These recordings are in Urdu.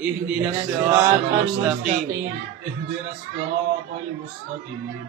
اهدنا الصراط المستقيم. اهدنا الصراط المستقيم.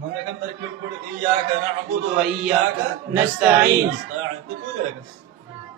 من كان تركيب يقول إياك نعبد وإياك نستعين. تقول لك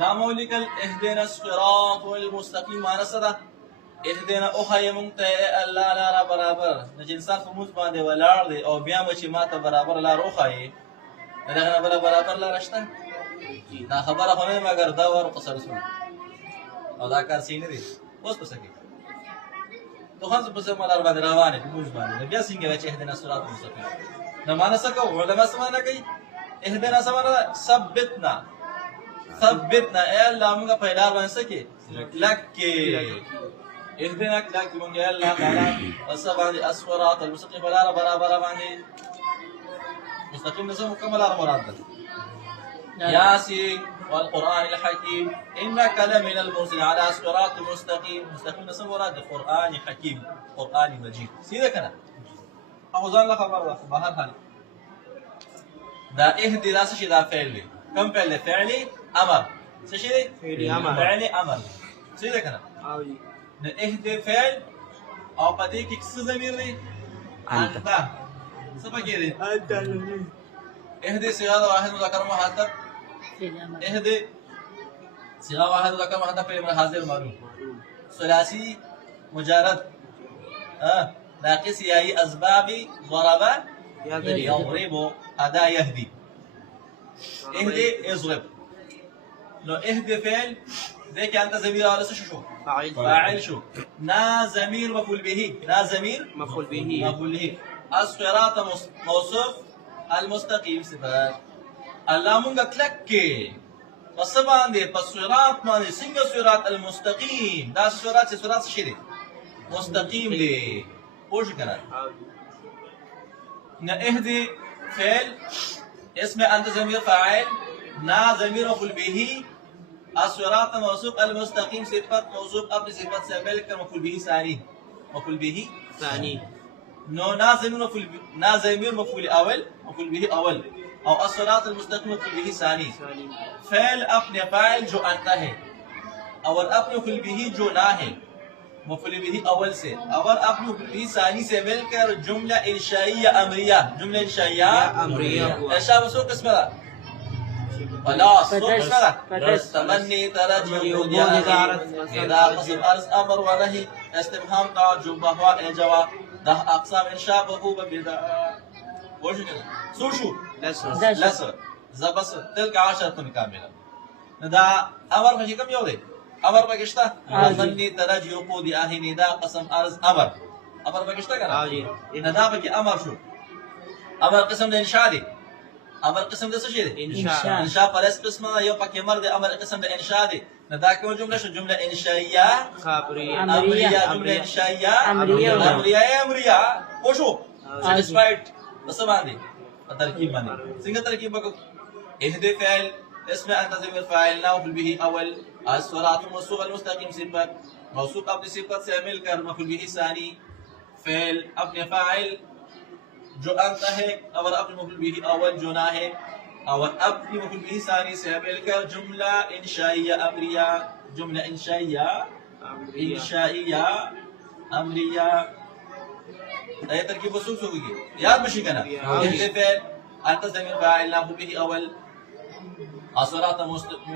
نامولك اهدنا الصراط المستقيم ما نصره اهدنا اوخه مونته الله لا برابر د انسان په موږ باندې ولاړ دی او بیا مچ ماته برابر لا روخه دغه نه برابر لا رشته دا خبره خو نه مګر دا ور قصر سن او دا کار سینې دی اوس پس کې دوه څه په سم لار باندې روانه په موږ باندې بیا څنګه چې اهدنا الصراط المستقيم نه مانسکو علماء سمانه کوي اهدنا سمانه ثبتنا اے اللہ منگا پیدا بن سکے لکے اهدنا لك منگا اللہ تعالی وسبان الصراط المستقيم فلا برابر باندې مستقيم نظام مكمل على مراد ياسين والقرآن الحكيم إنك لمن المرسلين على صراط مستقيم. مستقيم نظام مراد القرآن حكيم قرآن مجيد سيدا كنا أخذان لخبر بهر حال دا اهدي دا سشي دا فعل كم فعل فعلي امر سشي فعلي امر سيدا كنا اهدي فعل او پدې کې څه ضمیر دی انت څه پکې دی اهدي صيغه واحد مذكر مؤنث اهدي صيغه واحد مذكر مؤنث فعل حاضر معلوم ثلاثي مجرد ناقص ياء اسباب ضرب يضرب اداء يهدي اهدي يضرب لو اهدي فعل ذيك انت ضمير على شو فاعل شو نا ضمير مفعول به نا ضمير مفعول به الصراط موصوف المستقيم صفات الله مونږ کلکه پس باندې پس صراط باندې څنګه صراط المستقيم دا صراط شي دي مستقيم دي پوښ کړه نه اهدي فعل اسم انت ضمير فاعل نا ضمير مفعول به الصراط موصوف المستقيم صفات موصوف قبل صفات سابق مفعول به ثاني مفعول به ثاني نو نا ضمير مفعول اول مفعول به اول او الصراط المستقيم مفعول به ثاني فعل اپنے فاعل جو انت ہے اور اپنے مفعول به جو نہ ہے مفعول به اول سے اور اپنے مفعول به ثانی سے مل کر جملہ انشائیہ امریہ جملہ انشائیہ ایسا وسو قسم ہے خلاص تمني ترجي إذا قصد أرز أمر ونهي استفهام تعجب وهو جواب ده أقسام إنشاء بهو ببدا وش كده سوشو لسر زبس تلك 10 كاملة ده أمر بشي كم يودي أمر بكشتا تمني ترجي قودي أهني ده قسم أرز أمر بكشتا كنا ده بكي أمر شو أمر قسم ده إنشاء دي امر قسم ده څه شي دي انشاء پرس قسمه یو پکې مر دي امر قسم ده انشاء دي نه دا کوم جمله شو جمله انشائیه خبريه امریه جمله انشائیه امریه وشو ساتیسفايد بس باندې په ترکیب باندې څنګه ترکیب وکړو اهدي فعل اسم انت ضمير فاعل ناو به اول الصراط الموصوف المستقيم صفات موصوف قبل صفات سے مل کر مفعول به ثاني فعل اپنے فاعل جو انت ہے اور اپنے مفعول به اول جو نہ ہے اور اپنے مفعول به ثانی سے مل کر جملہ انشائیہ امریہ جملہ انشائیہ امریہ یہ ترکیب وصول ہوگی یاد بشی کنا یہ فعل انت ضمیر فاعل ناو به اول الصراط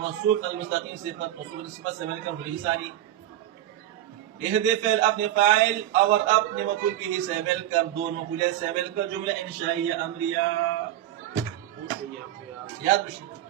موصوف المستقيم صفت موصوف صفت سے مل کر مفعول به ثانی اهدي فعل اپنے فاعل اور اپنے مفعول به سے مل کر دون مفعول سے مل کر جملہ انشائیہ امریہ یاد بشی